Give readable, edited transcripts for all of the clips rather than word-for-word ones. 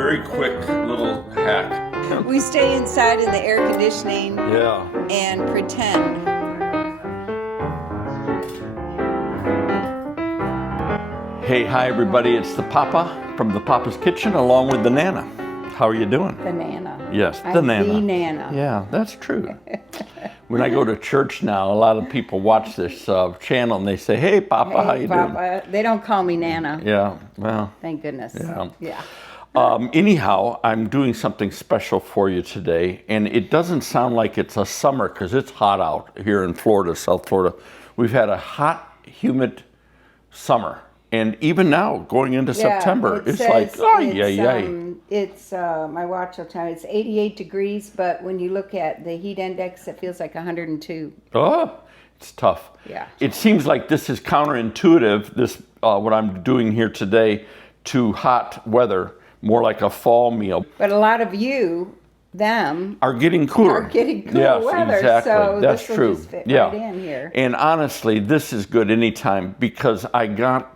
Very quick little hack. We stay inside in the air conditioning and pretend. Hey, hi everybody, it's the Papa from the Papa's Kitchen along with the Nana. How are you doing? The Nana. Yes, I'm the Nana. The Nana. Yeah, that's true. When I go to church now, a lot of people watch this channel and they say, "Hey, Papa, Hey, how you Papa. They don't call me Nana. Yeah, well. Thank goodness. Yeah. Anyhow, I'm doing something special for you today, and it doesn't sound like it's a summer because it's hot out here in Florida, South Florida. We've had a hot, humid summer, and even now, going into September, it's like, it's my watch will tell me it's 88 degrees, but when you look at the heat index, it feels like 102. Oh, it's tough. Yeah. It seems like this is counterintuitive, this what I'm doing here today, to hot weather, more like a fall meal. But a lot of them are getting cooler. Yes, weather. Exactly. So that's this true. Will just fit right in here. And honestly, this is good anytime because I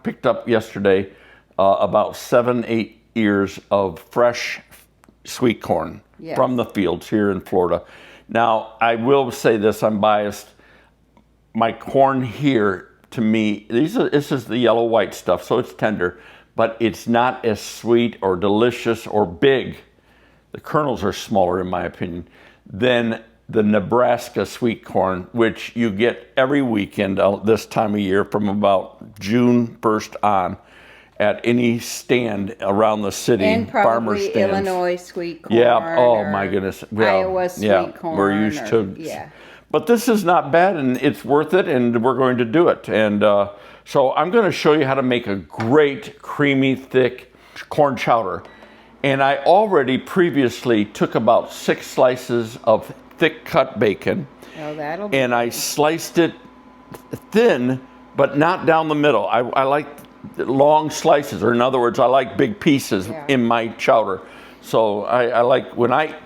picked up yesterday about 7-8 ears of fresh sweet corn from the fields here in Florida. Now, I will say this, I'm biased. My corn here, to me, this is the yellow white stuff, so it's tender, but it's not as sweet or delicious or big. The kernels are smaller, in my opinion, than the Nebraska sweet corn, which you get every weekend this time of year from about June 1st on at any stand around the city. And farmer probably stands. Illinois sweet corn. Yeah, oh my goodness. Well, Iowa sweet corn. We're used to. But this is not bad, and it's worth it, and we're going to do it. And so I'm going to show you how to make a great, creamy, thick corn chowder. And I already previously took about 6 slices of thick cut bacon. Oh, that'll be and I sliced it thin, but not down the middle. I like long slices, or in other words, I like big pieces in my chowder. So I like when I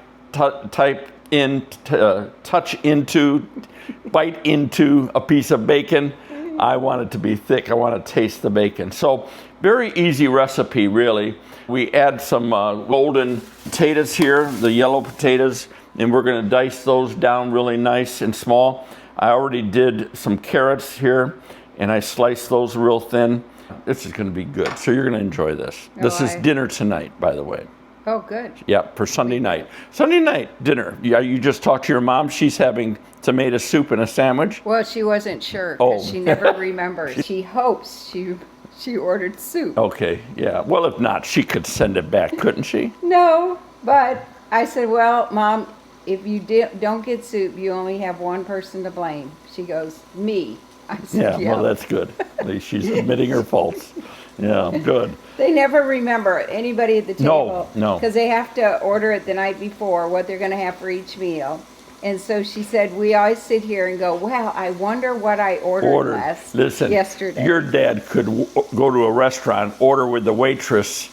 bite into a piece of bacon, I want it to be thick. I want to taste the bacon. So very easy recipe, really. We add some golden potatoes here, the yellow potatoes, and we're going to dice those down really nice and small. I already did some carrots here, and I sliced those real thin. This is going to be good, so you're going to enjoy this. This is dinner tonight, by the way. Oh, good. Yeah, for Sunday night. Sunday night dinner. Yeah, you just talked to your mom. She's having tomato soup and a sandwich. Well, she wasn't sure because she never remembers. She hopes she ordered soup. Okay, yeah. Well, if not, she could send it back, couldn't she? No, but I said, well, Mom, if you don't get soup, you only have one person to blame. She goes, me. I said, well, that's good. At least she's admitting her faults. Yeah, good. They never remember anybody at the table. No. Because they have to order it the night before, what they're going to have for each meal. And so she said, we always sit here and go, well, I wonder what I ordered yesterday. Your dad could go to a restaurant, order with the waitress,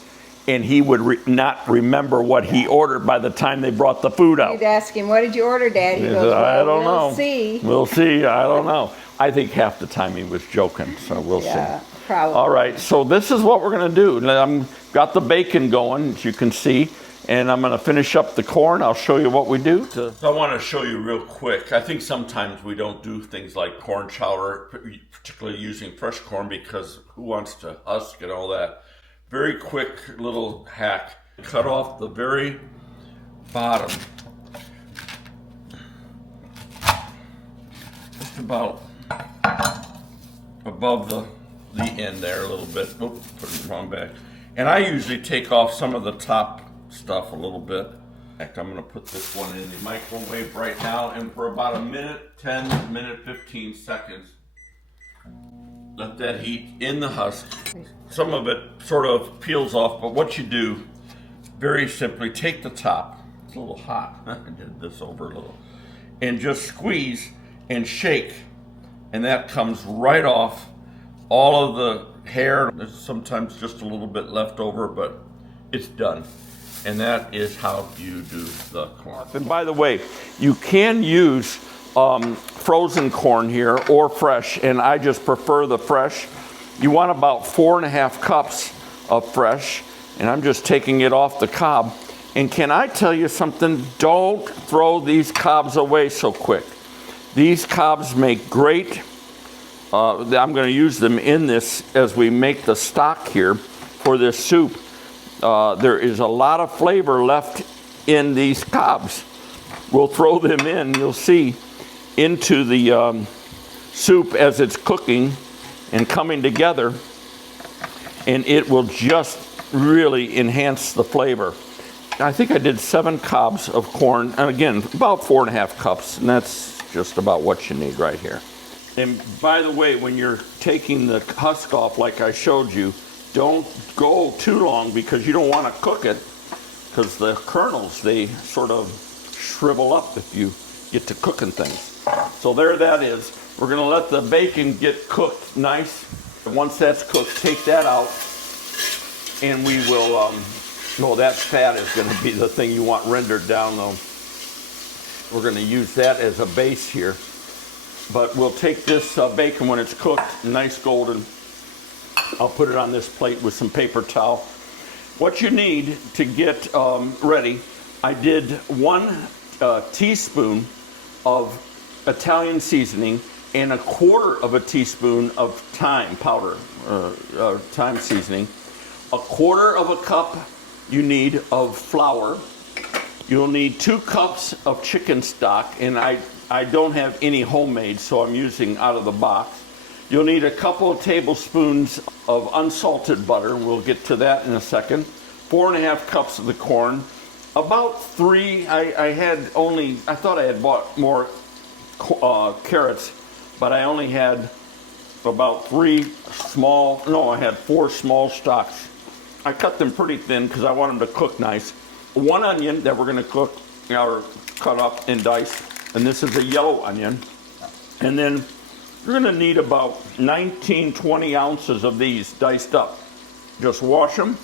and he would not remember what he ordered by the time they brought the food out. You'd ask him, what did you order, Dad? He goes, well, I don't know. We'll see. We'll see. I don't know. I think half the time he was joking, so we'll see. Probably. All right, so this is what we're going to do. I've got the bacon going, as you can see, and I'm going to finish up the corn. I'll show you what we do. So I want to show you real quick. I think sometimes we don't do things like corn chowder, particularly using fresh corn, because who wants to husk and all that? Very quick little hack. Cut off the very bottom. Just about above the end there a little bit. Oops, put it wrong back. And I usually take off some of the top stuff a little bit. In fact, I'm going to put this one in the microwave right now, and for about a minute, 15 seconds, let that heat in the husk. Some of it sort of peels off, but what you do, very simply, take the top. It's a little hot. I did this over a little. And just squeeze and shake, and that comes right off. All of the hair, there's sometimes just a little bit left over, but it's done. And that is how you do the corn. And by the way, you can use frozen corn here or fresh, and I just prefer the fresh. You want about 4.5 cups of fresh, And I'm just taking it off the cob. And can I tell you something? Don't throw these cobs away so quick. These cobs make great, I'm going to use them in this as we make the stock here for this soup. There is a lot of flavor left in these cobs. We'll throw them in, you'll see, into the soup as it's cooking and coming together, and it will just really enhance the flavor. I think I did 7 cobs of corn, and again, about 4.5 cups, and that's just about what you need right here. And by the way, when you're taking the husk off like I showed you, don't go too long because you don't want to cook it, because the kernels, they sort of shrivel up if you get to cooking things. So there that is. We're going to let the bacon get cooked nice. Once that's cooked, take that out, and we will, that fat is going to be the thing you want rendered down though. We're going to use that as a base here. But we'll take this bacon when it's cooked, nice golden. I'll put it on this plate with some paper towel. What you need to get ready, I did 1 teaspoon of Italian seasoning and 1/4 teaspoon of thyme powder, thyme seasoning. 1/4 cup you need of flour. You'll need 2 cups of chicken stock, and I don't have any homemade, so I'm using out of the box. You'll need a couple of tablespoons of unsalted butter. We'll get to that in a second. 4.5 cups of the corn. About 3, I thought I had bought more carrots, but I only had about I had 4 small stalks. I cut them pretty thin because I want them to cook nice. 1 onion that we're going to cook, or cut up and dice, and this is a yellow onion. And then you're going to need about 20 ounces of these diced up. Just wash them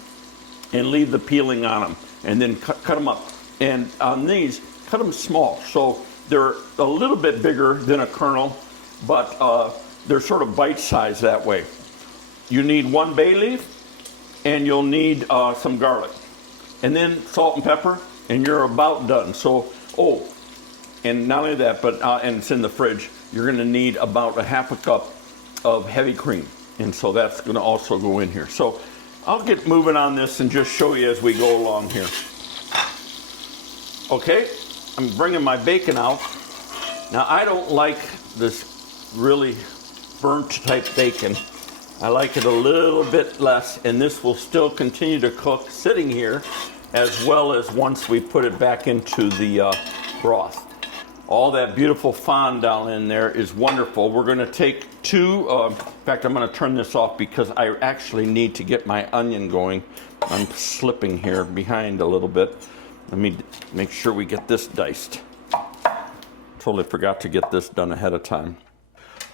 and leave the peeling on them, and then cut them up. And on these, cut them small, so they're a little bit bigger than a kernel, but they're sort of bite-sized that way. You need 1 bay leaf, and you'll need some garlic. And then salt and pepper, and you're about done. So, and not only that, but and it's in the fridge, you're going to need about 1/2 cup of heavy cream. And so that's going to also go in here. So I'll get moving on this and just show you as we go along here. Okay, I'm bringing my bacon out. Now, I don't like this really burnt type bacon. I like it a little bit less, and this will still continue to cook sitting here, as well as once we put it back into the broth. All that beautiful fond down in there is wonderful. We're going to take 2, in fact, I'm going to turn this off because I actually need to get my onion going. I'm slipping here behind a little bit. Let me make sure we get this diced. Totally forgot to get this done ahead of time.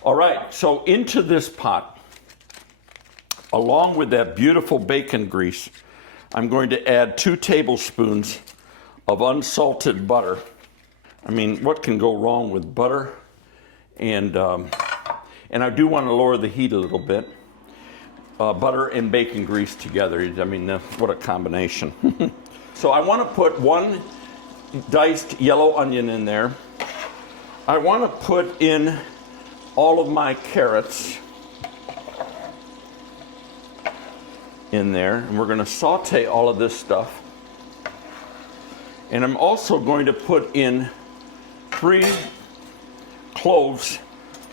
All right, so into this pot, along with that beautiful bacon grease, I'm going to add 2 tablespoons of unsalted butter. I mean, what can go wrong with butter? And I do want to lower the heat a little bit. Butter and bacon grease together. I mean, what a combination. So I want to put 1 diced yellow onion in there. I want to put in all of my carrots in there, and we're going to saute all of this stuff. And I'm also going to put in 3 cloves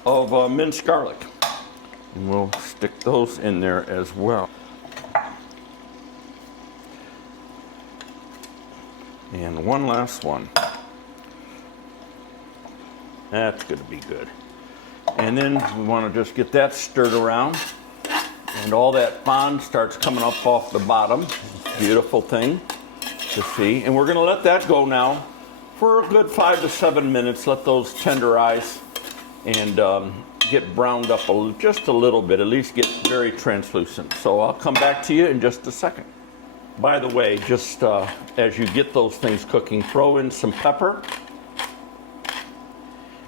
of minced garlic, and we'll stick those in there as well. And 1 last one. That's going to be good. And then we want to just get that stirred around, and all that fond starts coming up off the bottom. Beautiful thing to see. And we're going to let that go now for a good 5 to 7 minutes. Let those tenderize and get browned up just a little bit, at least get very translucent. So I'll come back to you in just a second. By the way, just as you get those things cooking, throw in some pepper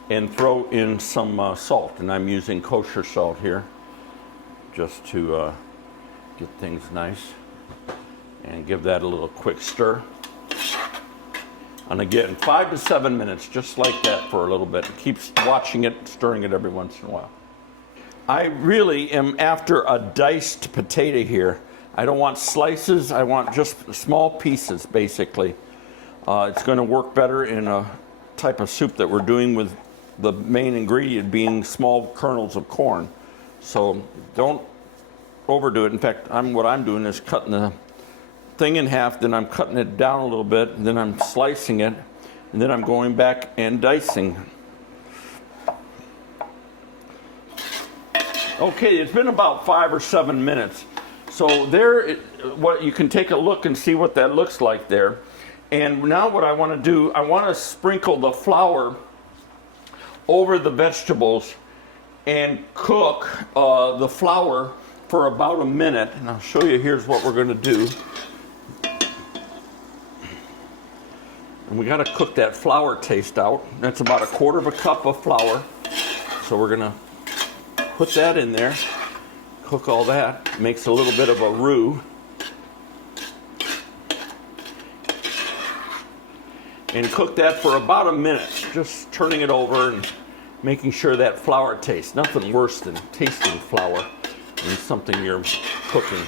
and throw in some salt. And I'm using kosher salt here just to get things nice. And give that a little quick stir. And again, 5 to 7 minutes, just like that for a little bit. Keep watching it, stirring it every once in a while. I really am after a diced potato here. I don't want slices, I want just small pieces, basically. It's going to work better in a type of soup that we're doing with the main ingredient being small kernels of corn. So don't overdo it. In fact, what I'm doing is cutting the thing in half, then I'm cutting it down a little bit, and then I'm slicing it, and then I'm going back and dicing. Okay, it's been about 5 or 7 minutes. So there, what you can take a look and see what that looks like there. And now what I want to do, I want to sprinkle the flour over the vegetables and cook the flour for about a minute. And I'll show you, here's what we're going to do. And we got to cook that flour taste out. That's about 1/4 cup of flour. So we're going to put that in there, cook all that. Makes a little bit of a roux. And cook that for about a minute, just turning it over and making sure that flour tastes. Nothing worse than tasting flour in something you're cooking.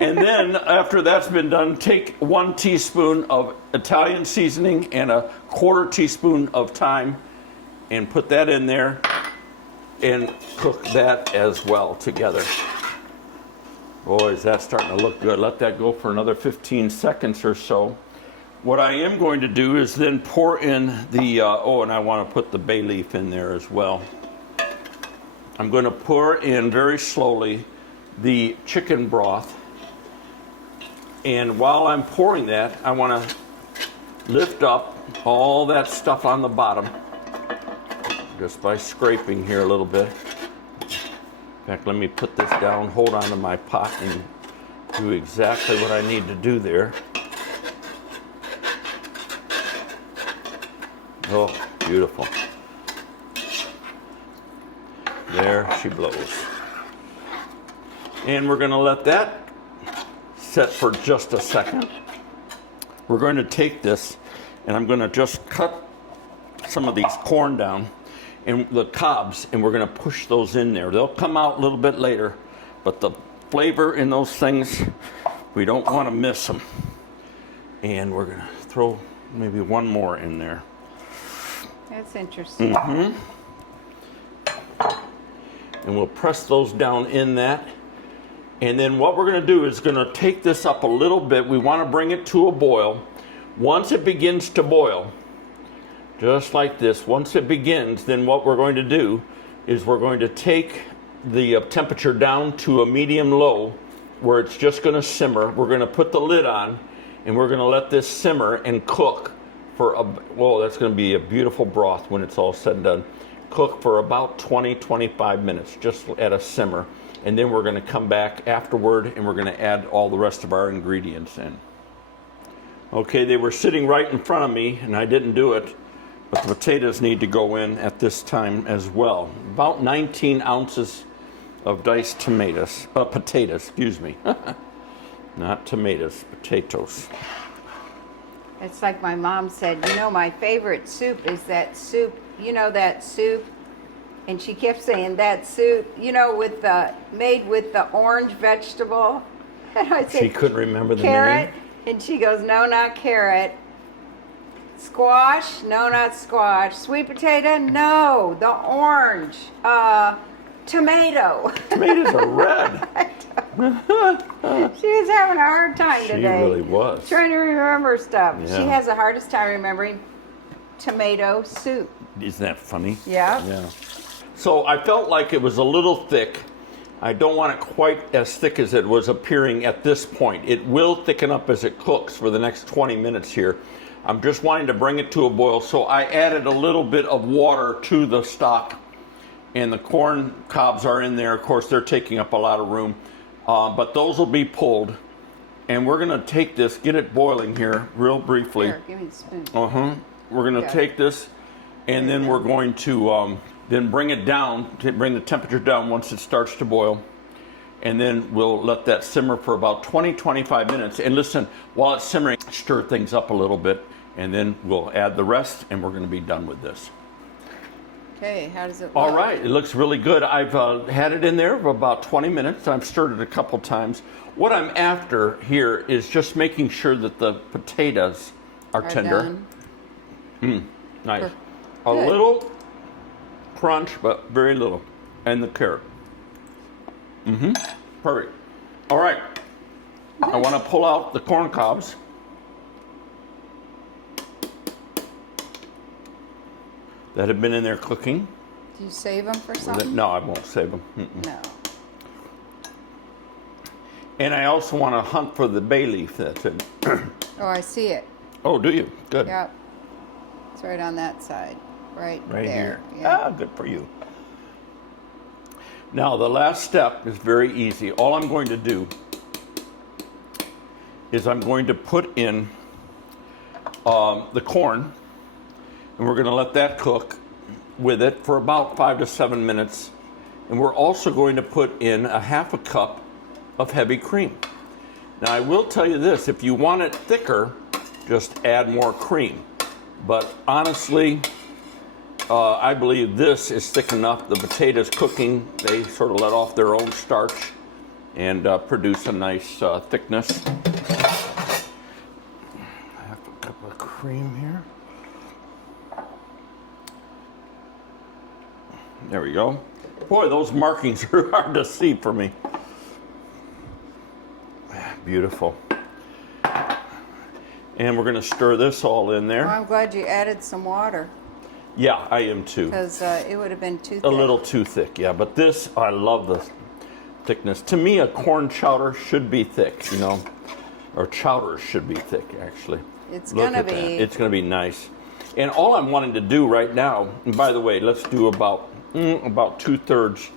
And then after that's been done, take 1 teaspoon of Italian seasoning and 1/4 teaspoon of thyme and put that in there and cook that as well together. Boys, that's starting to look good. Let that go for another 15 seconds or so. What I am going to do is then pour in the, and I want to put the bay leaf in there as well. I'm going to pour in very slowly the chicken broth. And while I'm pouring that, I want to lift up all that stuff on the bottom just by scraping here a little bit. In fact, let me put this down, hold on to my pot, and do exactly what I need to do there. Oh, beautiful. There she blows. And we're going to let that set for just a second. We're going to take this and I'm going to just cut some of these corn down and the cobs, and we're going to push those in there. They'll come out a little bit later, but the flavor in those things, we don't want to miss them. And we're going to throw maybe one more in there. That's interesting. And we'll press those down in that. And then what we're going to do is going to take this up a little bit. We want to bring it to a boil. Once it begins to boil, just like this, once it begins, then what we're going to do is we're going to take the temperature down to a medium-low where it's just going to simmer. We're going to put the lid on and we're going to let this simmer and cook for, that's going to be a beautiful broth when it's all said and done. Cook for about 20-25 minutes, just at a simmer. And then we're going to come back afterward and we're going to add all the rest of our ingredients in. Okay, they were sitting right in front of me and I didn't do it, but the potatoes need to go in at this time as well. About 19 ounces of diced potatoes, excuse me. Not tomatoes, potatoes. It's like my mom said, you know, my favorite soup is that soup, you know, that soup. And she kept saying that soup, you know, with the made with the orange vegetable. And I said, she couldn't remember the carrot. name. And she goes, no, not carrot. Squash? No, not squash. Sweet potato? No, the orange. Tomato. Tomatoes are red. She was having a hard time today. She really was. Trying to remember stuff. Yeah. She has the hardest time remembering tomato soup. Isn't that funny? Yeah. Yeah. So I felt like it was a little thick. I don't want it quite as thick as it was appearing at this point. It will thicken up as it cooks for the next 20 minutes here. I'm just wanting to bring it to a boil, so I added a little bit of water to the stock. And the corn cobs are in there. Of course, they're taking up a lot of room. But those will be pulled. And we're going to take this, get it boiling here real briefly. Here, give me the spoon. We're going to take this, and then we're going to then bring it down, to bring the temperature down once it starts to boil. And then we'll let that simmer for about 20-25 minutes. And listen, while it's simmering, stir things up a little bit, and then we'll add the rest, and we're going to be done with this. Okay, how does it look? All right, it looks really good. I've had it in there for about 20 minutes. I've stirred it a couple times. What I'm after here is just making sure that the potatoes are tender. Nice. A little crunch, but very little. And the carrot. Perfect. All right. I want to pull out the corn cobs. That have been in there cooking. Do you save them for something? No, I won't save them. No. And I also want to hunt for the bay leaf that's in. Oh, I see it. Oh, do you? Good. Yep. It's right on that side. Right there. Here. Yeah. Ah, good for you. Now, the last step is very easy. All I'm going to do is I'm going to put in the corn, and we're going to let that cook with it for about 5 to 7 minutes. And we're also going to put in a half a cup of heavy cream. Now, I will tell you this, if you want it thicker, just add more cream. But honestly, I believe this is thick enough. The potatoes cooking, they sort of let off their own starch and produce a nice thickness. Half a cup of cream here. There we go. Boy, those markings are hard to see for me. Beautiful. And we're going to stir this all in there. Well, I'm glad you added some water. Yeah, I am too. Because it would have been too thick. A little too thick, yeah. But this, I love the thickness. To me, a corn chowder should be thick, you know. Or chowders should be thick, actually. It's going to be. It's going to be nice. And all I'm wanting to do right now, and by the way, let's do about 2/3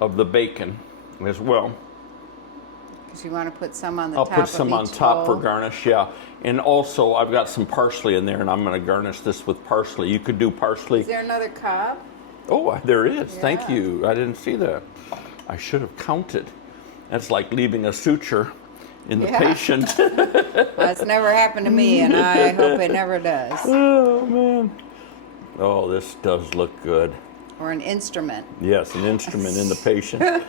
of the bacon as well. Because you want to put some on the I'll top put some of on each top bowl. for garnish, yeah. And also, I've got some parsley in there, and I'm going to garnish this with parsley. You could do parsley. Is there another cob? Oh, there is. Yeah. Thank Yeah. you. I didn't see that. I should have counted. That's like leaving a suture in the patient. That's never happened to me, and I hope it never does. Oh, man. Oh, this does look good. Or an instrument. Yes, an instrument in the patient.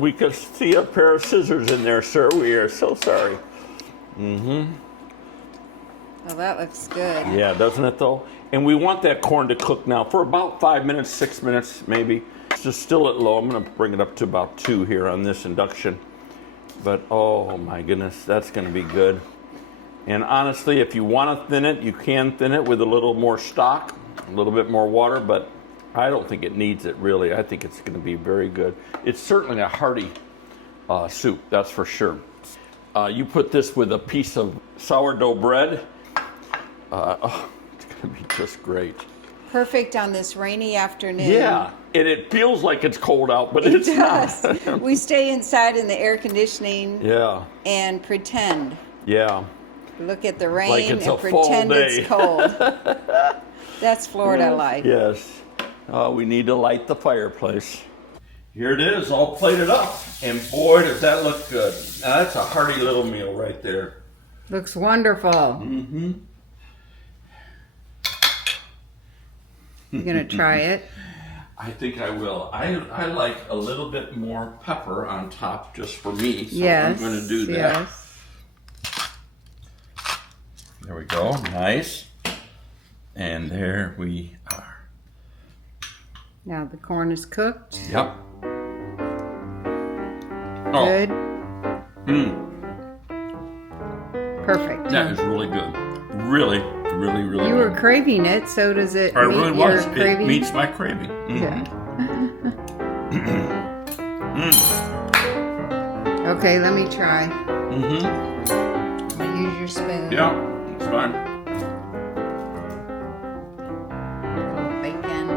We could see a pair of scissors in there, sir. We are so sorry. Well, that looks good. Yeah, doesn't it, though? And we want that corn to cook now for about 5 minutes, 6 minutes, maybe. Just still at low. I'm going to bring it up to about 2 here on this induction. But, oh, my goodness, that's going to be good. And honestly, if you want to thin it, you can thin it with a little more stock, a little bit more water, but I don't think it needs it, really. I think it's going to be very good. It's certainly a hearty soup, that's for sure. You put this with a piece of sourdough bread. Oh, it's going to be just great. Perfect on this rainy afternoon. Yeah, and it feels like it's cold out, but it's does. not. We stay inside in the air conditioning and pretend. Yeah. Look at the rain Like it's and a fall pretend day. it's cold. That's Florida life. Yes. We need to light the fireplace. Here it is, all plated up. And boy, does that look good. Now, that's a hearty little meal right there. Looks wonderful. Mm-hmm. You gonna try it? I think I will. I like a little bit more pepper on top just for me. So yes. I'm going to do that. Yes. There we go. Nice. And there we are. Now the corn is cooked. Yep. Good. Perfect. That is really good. Really, really, really You good. were craving it, so does it I really meet was. your It craving? meets my craving. Yeah. Okay, let me try. Use your spoon. Yeah, it's fine. Bacon.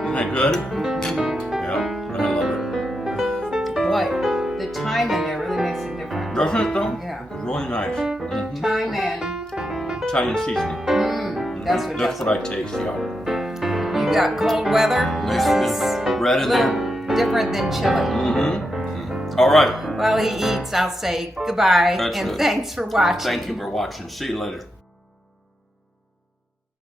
Isn't that good? Yeah, I love it. Boy, the thyme in there really makes a difference. Doesn't it though? Yeah. It's really nice. Thyme and Italian seasoning. that's what That's what I taste, yeah. You got cold weather. Nice. This is red A in there. little different than chili. Mm-hmm. All right. While he eats, I'll say goodbye That's and good. thanks for watching. Thank you for watching. See you later.